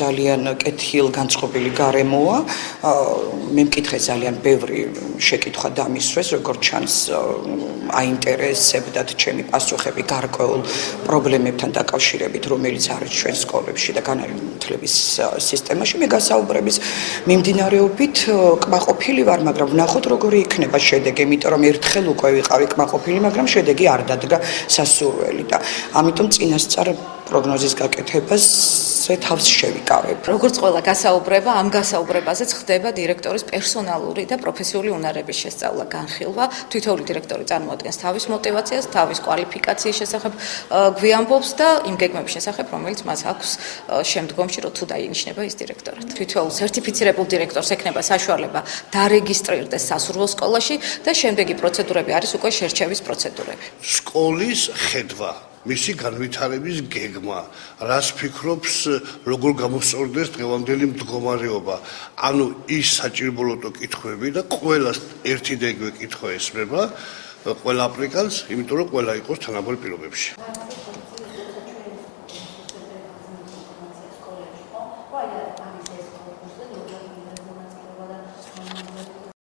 ძალიან კეთილგანწყობილი გარემოა. მე მკითხე ძალიან ბევრი შეკითხვა დამისვეს, როგორც ჩანს აინტერესებდათ ჩემი პასუხები გარკვეულ პრობლემებთან დაკავშირებით, რომელიც არის ჩვენ სკოლებში და განათლების სისტემაში. მე გასაუბრების მიმდინარეობით კმაყოფილი ვარ, მაგრამ ვნახოთ როგორი იქნება შედეგი, იმიტომ რომ ერთხელ უკვე ვიყავი კმაყოფილი, მაგრამ შედეგი არ დადგა სასურველი და ამიტომ წინასწარ პროგნოზის გაკეთებას თავს შევიკავებ. როგორც ყველა გასაუბრება, ამ გასაუბრებაზეც ხდება დირექტორის პერსონალური და პროფესიული უნარების შესწავლა, განხილვა. თითოეული დირექტორი წარმოადგენს თავის мотивაციას, თავის კვალიფიკაციის შესახებ გვიამბობს და იმ გეგმების შესახებ, რომელიც მას აქვს შემდგომში, რომ თუ დაინიშნება ის დირექტორად. თითოეულ სერტიფიცირებულ დირექტორს ექნება საშუალება დარეგისტრირდეს სასურველ სკოლაში და შემდეგი პროცედურები არის უკვე შერჩევის პროცედურები. სკოლის ხედვა მისი განვითარების გეგმა, რას ფიქრობს, როგორ გამოსწორდეს დღევანდელი მდგომარეობა. ანუ ის საჭიროებულო კითხვები და ყველას ერთი და იგივე კითხვა ესმება, ყველა აპლიკანტს, იმიტომ რომ ყველა იყოს თანაბარ პირობებში.